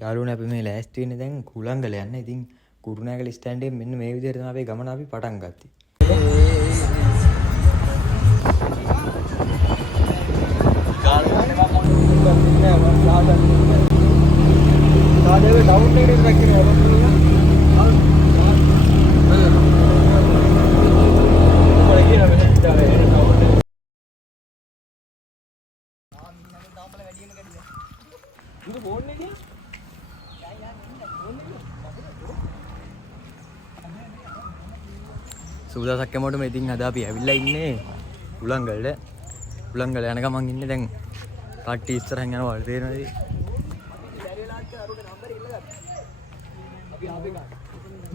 යාළුවනේ අපි මේ ලෑස්ති වෙන්නේ දැන් කුලංගල යන්න. ඉතින් කුරුණෑගල ස්ටෑන්ඩ් එකෙන් මෙන්න මේ විදිහට තමයි අපේ ගමන අපි පටන් ගත්තේ. සුබදසක් හැමෝටම. ඉතින් අද අපි ඇවිල්ලා ඉන්නේ උලංගලට. උලංගල යන ගමන් ඉන්නේ දැන් කට්ටිය ඉස්සරහින් යනවා වල තේරෙනවද?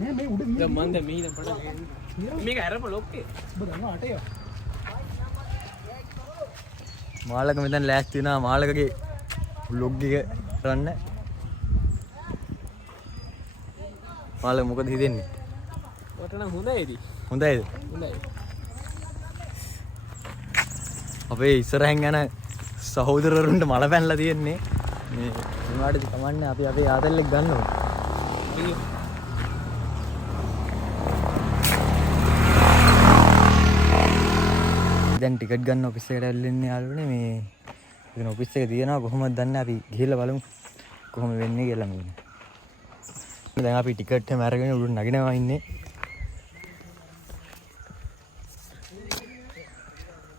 මේ මේ උඩ දැන් මන් දැන් මෙහි දැන් පටන් මේක අරපො ලොක්කේ ඔබ දන්නවා අටේ මාළක මෙතන ලෑස්ති වෙනවා මාළකගේ vlog එක කරන්න. මාළක මොකද හිතෙන්නේ? ඔතන හොඳයිද? හොඳයිද? හොඳයි. අපේ ඉස්සරහින් යන සහෝදරවරුන්ට මල පැනලා තියෙන්නේ. මේ උනාටද කමන්නේ අපි අපේ ආතල්ලෙක් ගන්න ඕනේ. දැන් ටිකට් ගන්න ඔෆිස් එකට ඇවිල්ලා ඉන්නේ යාළුවනේ. මේ ඉතින් ඔෆිස් එක තියෙනවා කොහොමද දන්නේ? අපි ගිහිල්ලා බලමු කොහොම වෙන්නේ කියලා. මේ දැන් අපි ටිකට් එක අරගෙන උඩ නගිනවා ඉන්නේ.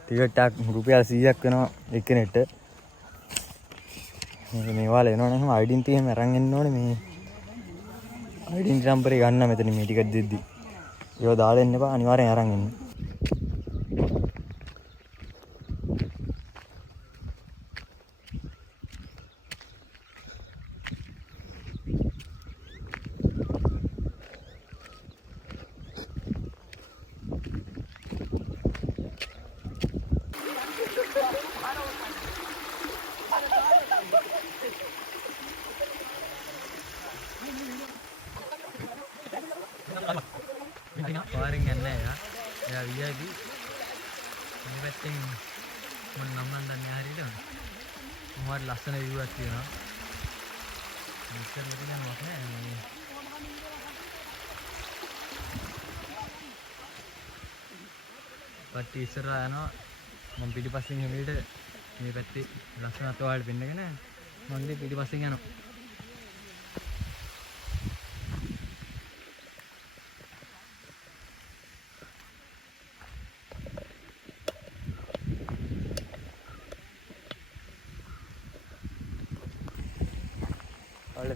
ටිකට් එක රුපියල් 100ක් වෙනවා එක්කෙනෙක්ට. මේ වාල එනවා නම් අයිඩෙන්ටිටි එහෙම අරන් එන්න ඕනේ. මේ අයිඩෙන්ටිටි නම්බර් එක ගන්න මෙතන මේ ටිකට් දෙද්දි. ඒව දාලා එන්න එපා, අනිවාර්යෙන් අරන් එන්න. පාරෙන් යන්නේ නැහැ. එයා VIP. මේ පැත්තෙන් මොන නම් දන්නේ හරියට. මොහොත් ලස්සන view එකක් තියෙනවා. මෙතන මෙතන මොකක්ද මේ පටි ඉස්සරහා යනවා. මම පිටිපස්සෙන් හැමෙලට මේ පැත්තේ ලස්සන අතවාලට පෙන්නගෙන මම මේ පිටිපස්සෙන් යනවා.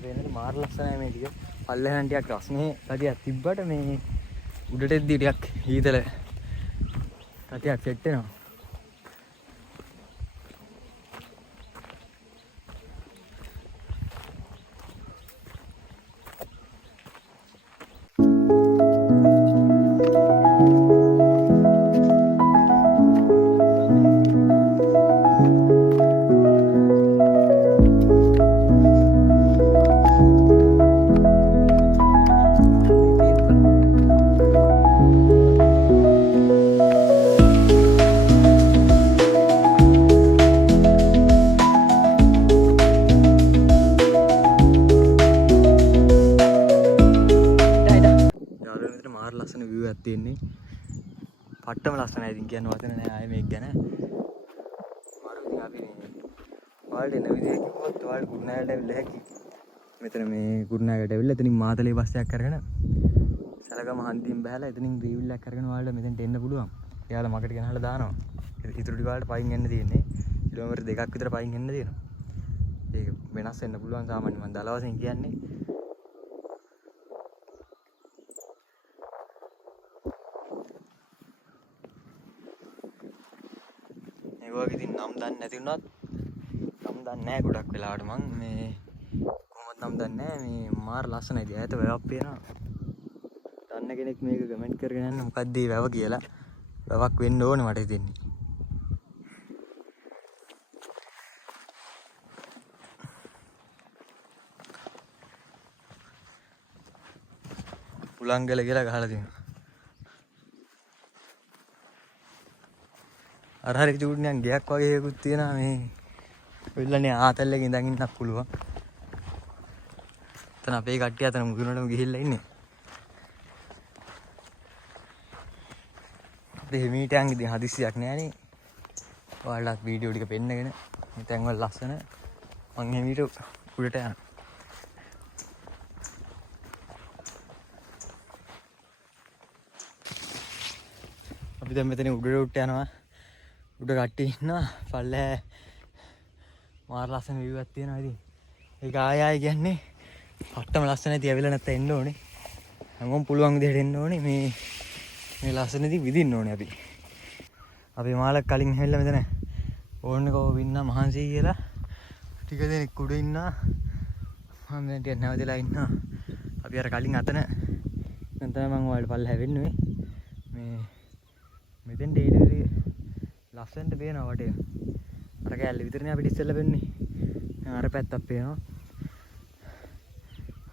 පේනද මාර ලස්සනයි මේ ටික. පල්ලෙහාන් ටිකක් රස්නේ ගතියක් තිබ්බට මේ උඩට එද්දි ටිකක් හීතල ගතියක් සෙට් වෙනවා. ලස්සන view එකක් තියෙන්නේ. පට්ටම ලස්සනයි. ඉතින් කියන්න වචන නෑ ආයේ මේක ගැන. මාරු ඉතින් අපි ඔයාලට එන විදිහ කිව්වොත් ඔයාලට කුරුණෑගලට ඇවිල්ලා හැකි. මෙතන මේ කුරුණෑගලට ඇවිල්ලා එතනින් මාතලේ බස් එකක් අරගෙන සලගම හන්දියෙන් බහැලා එතනින් රීවිල් එකක් අරගෙන ඔයාලට මෙතෙන්ට එන්න පුළුවන්. එයාලා මකට ගෙනහලා දානවා. ඉතුරු ටික ඔයාලට පයින් යන්න තියෙන්නේ. කිලෝමීටර් 2ක් විතර පයින් යන්න තියෙනවා. ඒක වෙනස් වෙන්න පුළුවන්. සාමාන්‍යයෙන් මම දල වශයෙන් කියන්නේ. ඒවගේ ඉතින් නම් දන්නේ නැති වුණත් නම් දන්නේ නැහැ ගොඩක් වෙලාවට මං මේ කොහොමද නම් දන්නේ නැහැ. මේ මාර ලස්සනයි. ඉතින් ඈත වැවක් පේනවා. දන්න කෙනෙක් මේක කමෙන්ට් කරගෙන යන්න මොකක්ද මේ වැව කියලා. වැවක් වෙන්න ඕනේ මට හිතෙන්නේ. උලංගල කියලා ගහලා තියෙනවා. අර හරිය චූට්නියන් ගයක් වගේ එකකුත් තියෙනවා මේ. ඔයල්ලනේ ආතල්ලක ඉඳන් ඉන්නත් පුළුවන්. අතන අපේ කට්ටිය අතන මුදුනටම ගිහිල්ලා ඉන්නේ. අපේ හිමීට යන් ඉතින් හදිස්සියක් නෑනේ. ඔයාලට වීඩියෝ ටික පෙන්නගෙන මේ තැන් වල ලස්සන මං හිමීට උඩට යනවා. අපි දැන් මෙතන උඩට යනවා. උඩ කට්ටිය ඉන්නවා. පල්ලෑ මාර ලස්සන view එකක් තියෙනවා ඉතින්. ඒක ආයෙ කියන්නේ පට්ටම ලස්සන ඇති ඇවිල්ලා නැත්නම් එන්න ඕනේ. හැමෝම පුළුවන් විදිහට එන්න ඕනේ. මේ ලස්සනදී විදින්න ඕනේ අපි. අපි මාළක් කලින් හැල්ලා මෙතන ඕන්නේ කව වින්න මහන්සි කියලා ටික දෙනෙක් උඩ ඉන්නවා. මම දැන් ටික නැවතලා ඉන්නවා. අපි අර කලින් අතන දැන් තමයි මම ඔයාලට පල්ල හැවෙන්නේ මෙතෙන් ඩේටරි ලස්සනට පේනවා වටේ. අර කැලේ විතරනේ අපිට ඉස්සෙල්ලා වෙන්නේ. දැන් අර පැත්තක් පේනවා.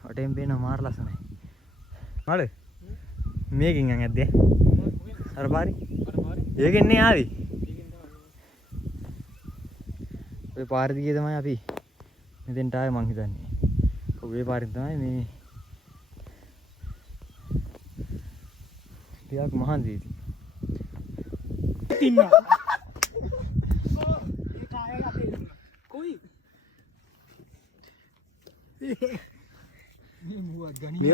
වටේම පේනවා මාර ලස්සනයි. මාළු මේකින් යන් ඇද්දේ. අර පාරි. ඒකෙන් නේ ආවි. ඔය පාර දිගේ තමයි අපි මෙතෙන්ට ආවේ මං හිතන්නේ. ඔය පාරෙන් තමයි මේ ටිකක් මහන්සි ඉතින්. තින්නා. ඒ කාය අපේ. කොයි? මේ මුවක් ගනි.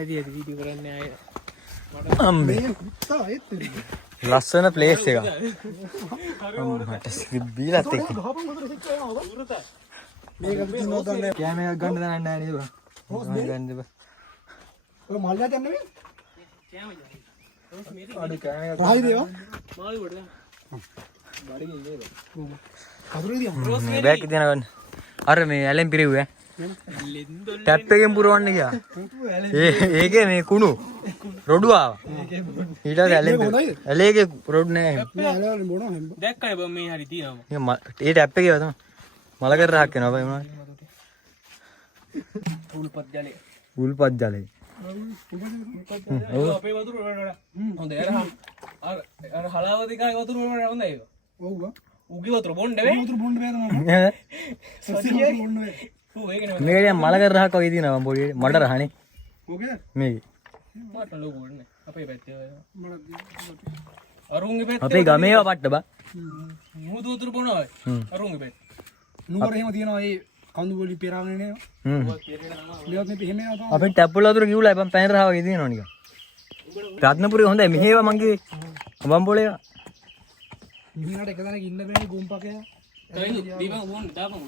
ඇති වීඩියෝ කරන්නේ ආයේ අම්මේ ලස්සන ප්ලේස් එක. මට බීලත් එක්ක. මේක දිනනවා ගන්න. කැමරා ගන්න දන්නේ නැහැ නේද බං? ගන්න බෑ. ඔය මල්ලට යන්න මේ? අඩේ කැමරා රායි දේවා. මාළු වඩ. බඩගින් නේද? කතුරු දියා. බෑග් එක තියන ගන්න. අර මේ ඇලෙන් පිරෙව්වේ. ටැප් එකෙන් පුරවන්න ගියා. ඒකේ මේ කුණු රොඩු ආවා. ඊට පස්සේ ඇලේගේ රොඩු නෑ. මේ ඇලවලින් බොනවා හැම. දැක්කනේ බම් මේ හරි තියෙනවා. ඒ ටැප් එකේ තමයි මල කර රහක් වෙනවා බයි මොනවද? උල්පත් ජලය. උල්පත් ජලය. අපේ වතුර වල හොඳ අර හලාවති කාගේ වතුර වල හොඳයි ඒක. ඔව්ව. උගේ වතුර බොන්න වේ. වතුර බොන්න බෑ තමයි. සසියේ බොන්න වේ. ඌ ඒකනේ මේක දැන් මල කර රහක් වගේ තියෙනවා මම පොඩි මඩ රහනේ. ඕකේද? මේක. මට ලොකු වුණේ. අපේ පැත්තේ. අරුන්ගේ පැත්තේ. අපේ ගමේ ඒවා පට්ට බා. මුහුදු වතුර බොනවා. අරුන්ගේ පැත්තේ. නුවර එහෙම තියෙනවා ඒ කඳු වලි පෙරාගෙන නේද? මේවත් මේ එහෙම යනවා තමයි. අපේ ටැප් වල වතුර කිව්ලා බං පෑන් රහ වගේ තියෙනවා නිකන්. රත්නපුරේ හොඳයි මෙහෙවා මං කිව්වේ. බම්බෝලේ. මිනිහට එක තැනක ඉන්න බෑනේ ගොම්පකයා. කයින් දීපන් බොන්න දාපන්.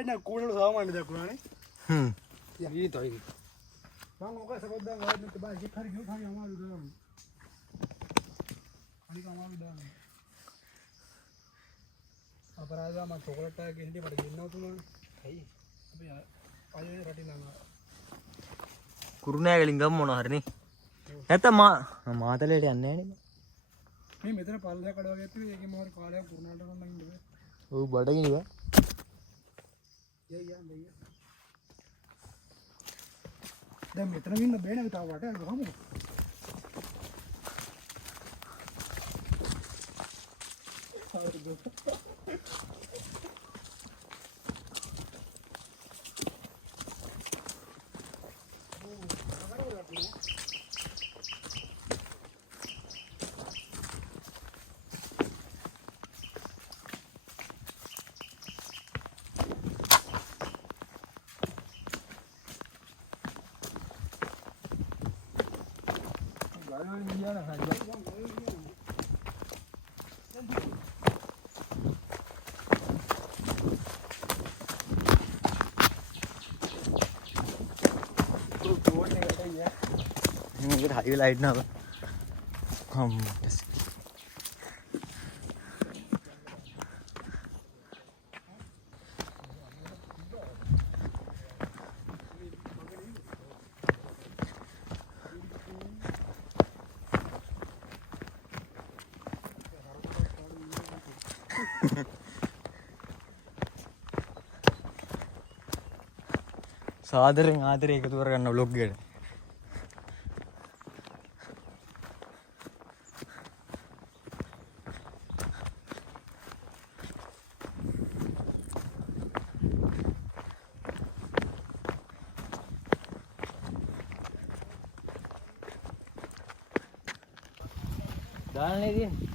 දැන් කෝණවල සාමාන්‍ය දක්වනනේ. ඊතයි. මම ඔක සබද්දා ගාඩ් එක බා එක හරි ගියොත් හරි අමාරු දාන්න. අනික අමාරු දාන්න. අපරාධා මම චොකලට් එකක් ගෙහිදී මට ගෙන්නව තුනනේ. ඇයි? අපි ආයෙ රටින් යනවා. කුරුණෑගලින් ගම මොනවා හරි නේ. නැත්තම් මාතලේට යන්නේ නැහැ නේ. මේ මෙතන පල්ලයක් කඩ වගේ තියෙන්නේ ඒකේ මොහොර කාලයක් කුරුණාට නම් ඉන්නේ. ඔව් බඩගිනි බා. දැන් මෙතන ඉන්න බෑ නේද තාම වට ගහමු. මේකට හයි ලයිට් නෑ. සාදරෙන් ආදරේ එකතු කරගන්න vlog එකට. දාන්නේ තියෙන්නේ.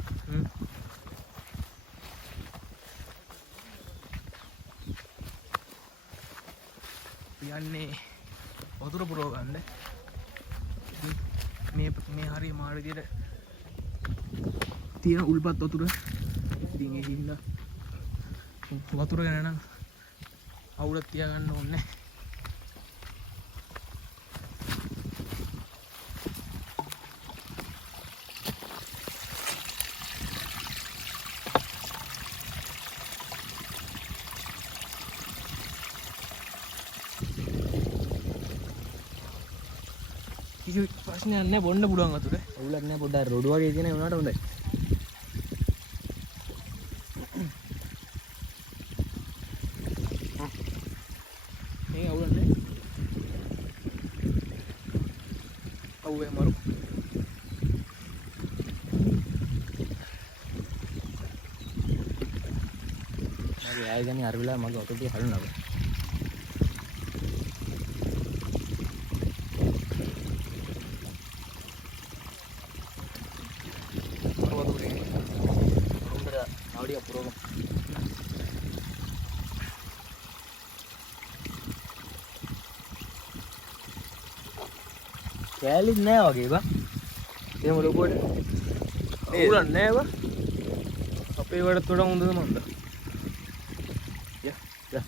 යන්නේ වතුර පුරව ගන්න. මේ හරිය මාර විදියට තියෙන උල්පත් වතුර. ඉතින් ඒ හින්දා වතුර ගැන නම් අවුලක් තියාගන්න ඕනේ. කිසි ප්‍රශ්නයක් නැහැ බොන්න පුළුවන් වතුර. අවුලක් නෑ පොඩ්ඩක් රොඩු වගේ තියෙන උනාට හොඳයි. මේ අවුලක් නැහැ. අවුවේ මරු. මගේ ආයෙ අර වෙලාව මගේ ඔතේ හලනවා. කෑලිත් නෑ වගේ බා. එහෙම ලොකුවට. අවුලක් නැහැ බා. අපේ වලට වඩා හොඳද මන්ද. යා.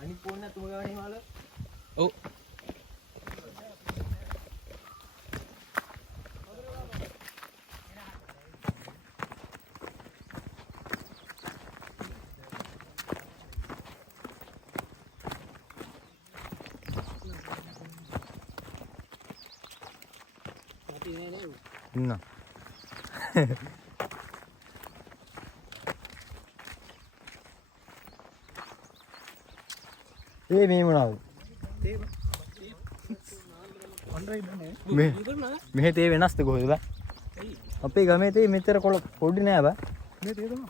අනිත් ෆෝන් එක තුම ගානේ මාල. ඔව්. ඉන්න. ඒ මේ මොනවද? මෙහෙ තේ වෙනස්ද කොහෙද බා? අපේ ගමේ තේ මෙතර කොළ පොඩි නෑ බා. මේ තේ තමයි.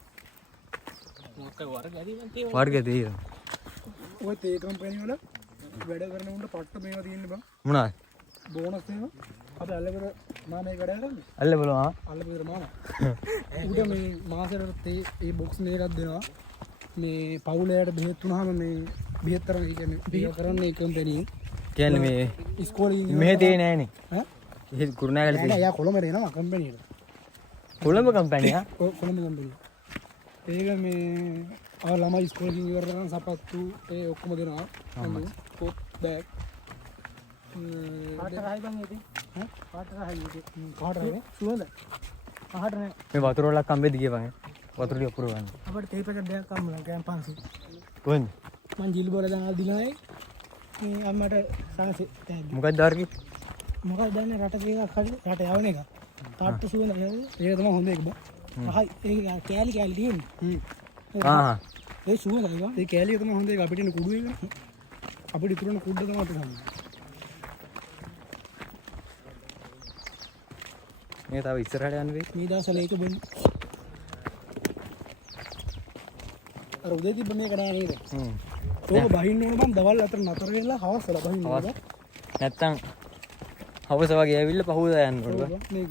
මොකක් වර්ග ඇති මන් තේ. වර්ග තේ. ඔය තේ කම්පැනි වල වැඩ කරන උන්ට පට්ට මේවා තියෙන්නේ බං. මොනවද? බෝනස් ඒවා. අපි අල්ලගෙන මානේ කඩ කරන්නේ. අල්ල බලවා. අල්ලපු මානා. උඩ මේ මාසෙට තේ ඒ බොක්ස් මේකක් දෙනවා. මේ පවුලයට බෙහෙත් වුණාම මේ බෙහෙත් තරම් කියන්නේ බෙහෙත් කරන්නේ කම්පැනි. කියන්නේ මේ ඉස්කෝලේ මෙහෙ තේ නෑනේ. ඈ? එහෙ කුරුණෑගල තේ. නෑ යා කොළඹ එනවා කම්පැනියට. කොළඹ කම්පැනි ආ? කොළඹ කම්පැනි. ඒක මේ ආ ළමයි ඉස්කෝලේ ඉවර කරන සපත්තු ඒ ඔක්කොම දෙනවා. පොත් බෑග් පාටරයි බං ඉතින් ඈ පාටරයි ඉතින් පාටරයි සුවඳ පහට නෑ මේ වතුර වලක් කම්බෙද ගිය බං වතුර ටික පුරව ගන්න අපිට තේ පැකට් දෙකක් අම්මලා ගෑම් 500 කොහෙන්ද මං ජිල් බෝල දාන දිනායි මේ අම්මට සංසේ තෑග්ගි මොකක්ද දාර්කි මොකක්ද දන්නේ රට කීයක් හරි රට යවන එක තාත්ත සුවඳ ඒක තමයි හොඳ එක බං හයි ඒක කෑලි තියෙන්නේ ඒ සුවඳයි බං ඒ කෑලි තමයි හොඳ එක අපිට එන කුඩු එක අපිට ඉතුරුන කුඩ තමයි අපිට හම්බෙන්නේ මේ තව ඉස්සරහට යන්න වෙයි මේ දවස්වල ඒක බොන්න අර උදේ තිබ්බ මේක නෑ නේද ඕක බහින්න ඕන බං දවල් අතර නතර වෙලා හවස් වෙලා බහින්න ඕන නැත්තම් හවස වගේ ඇවිල්ලා පහුවදා යන්න ඕන බං මේ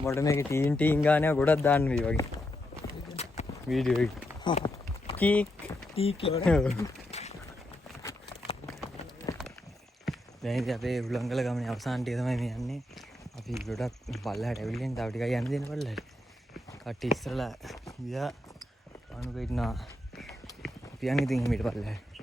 මොකට මේකේ ටීන් ගානයක් ගොඩක් දාන්න වෙයි වගේ වීඩියෝ එක කීක් ටීක් දැන් ඉතින් අපේ උලංගල ගමනේ අවසාන ටික තමයි මේ යන්නේ අපි ගොඩක් පල්ලහැට ඇවිල්ලා ඉන්නේ තව ටිකක් යන්න දෙන්න පල්ලහැට කට්ටිය ඉස්සරලා ගියා අනුක ඉන්නවා අපි යන් ඉතින් එමෙට පල්ලහැට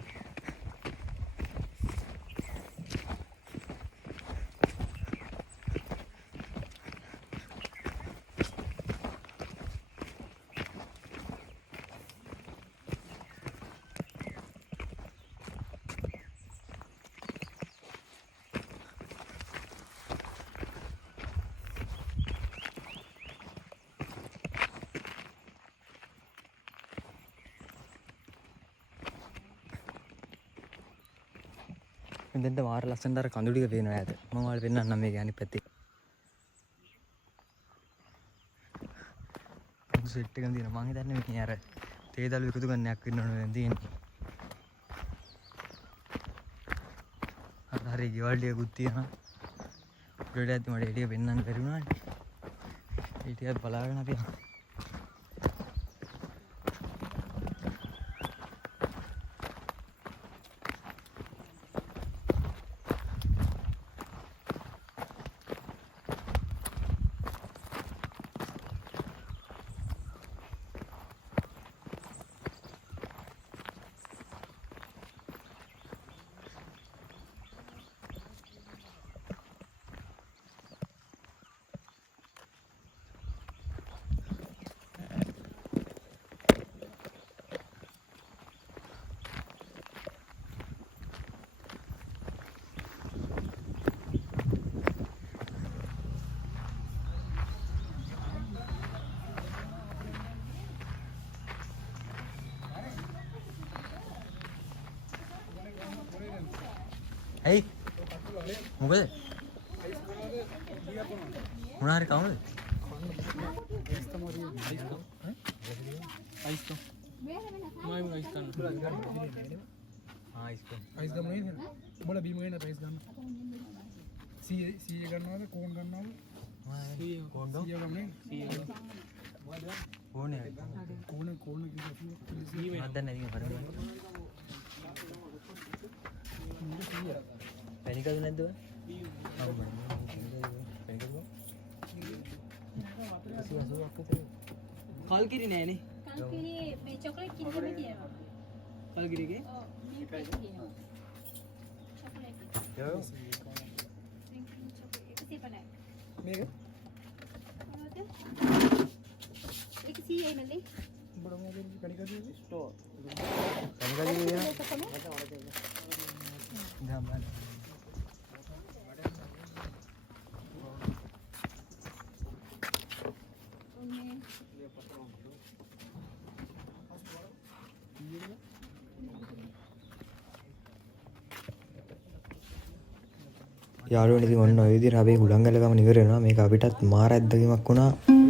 මෙතෙන්ට මාර ලස්සනට අර කඳු ටික පේනවා ඈත මම ඔයාලට පෙන්නන්නම් මේක අනිත් පැත්තේ කඳු සෙට් එකක් තියෙනවා මම හිතන්නේ මේ අර තේදළු එකතු ගන්නයක් වෙන්න ඕන දැන් තියෙන්නේ අර හරි ගෙවල් ටිකකුත් තියෙනවා උඩට ඇද්දි මට ඒ ටික පෙන්නන්න බැරි වුණානේ ඒ ටිකත් බලාගෙන අපි යමු Hey, මොකද? මොනාරි කවුද? අයිස් කො. මම අයිස් ගන්න. අයිස් කො. අයිස් ගන්න නේද? උඹලා බීම ගන්න අයිස් ගන්න. සීය ගන්නවද කෝන් ගන්නවද? සීය කොන්ද? සීය ගන්නේ. සීය. ඕනේ. කෝන කිව්වා. මම දැන් නැගිටින්න බලන්න. පැණිකද නැද්ද ඔය? කල්කිරි නෑනේ. කල්කිරි මේ චොකලට් කිරිම තියෙනවා. කල්කිරිගේ? ඔව් මේ පැකට් තියෙනවා. චොකලට්. යෝ. ඩ්‍රින්කින් චොකලට් එක තිබුණා. මේක? මොනවද? ඒක සීයේ නේද? උඹලා මොකද කණිකදී ස්ටෝර්. පැණිකද කියනවා. දැන් බලන්න. යාළුවනේ ඉතින් ඔන්න ඔය විදිහට අපි උලංගල ගමන ඉවර වෙනවා මේක අපිටත් මාර ඇද්දගීමක් වුණා